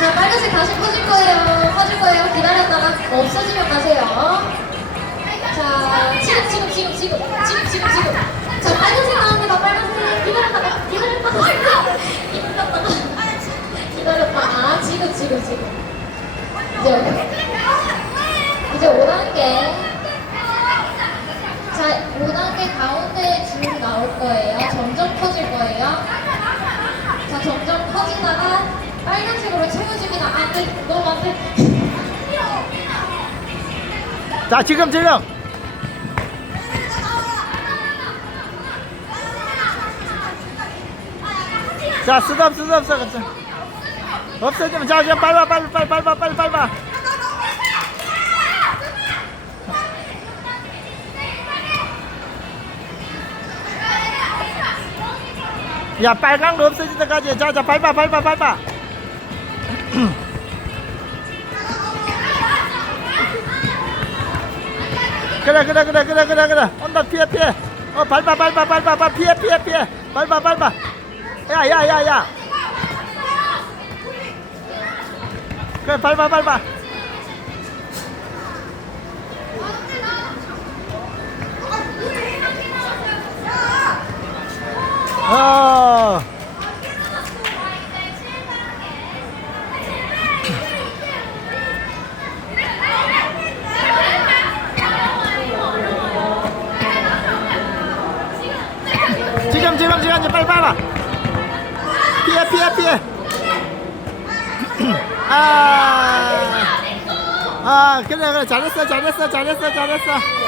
자, 빨간색 없어지면 가세요. 자, 지금, 지금, 지금, 지금, 지금, 지금, 지금. 자, 빨간색 나옵니다. 빨간색. 기다렸다가, 기다렸다가, 기다렸다가, 기다렸다가, 지금, 지금, 지금. 이제, 이제 5단계. 자, 5단계 가운데 거예요. 점점 커질 거예요. 자, 점점 커지다가 빨간색으로 채워집니다. 안 돼, 너무 안 돼. 자 지금 지금 자 스톱 스톱 스톱. 없어지면 자 지금 밟아 밟아 밟아 밟아 밟아 밟 야 빨간 거 없어질 때까지 자자 밟아 밟아 밟아. 그래 그래 그래 그래 그래 그래. 온다 피해 피해. 어 밟아 밟아 밟아 밟아. 피해 피해 피해. 밟아 밟아. 야야야야. 그래 밟아 밟아. 어 이제 빨리 밟아 피해 피해 피해. 아, 아 그래 그래. 잘했어 잘했어 잘했어 잘했어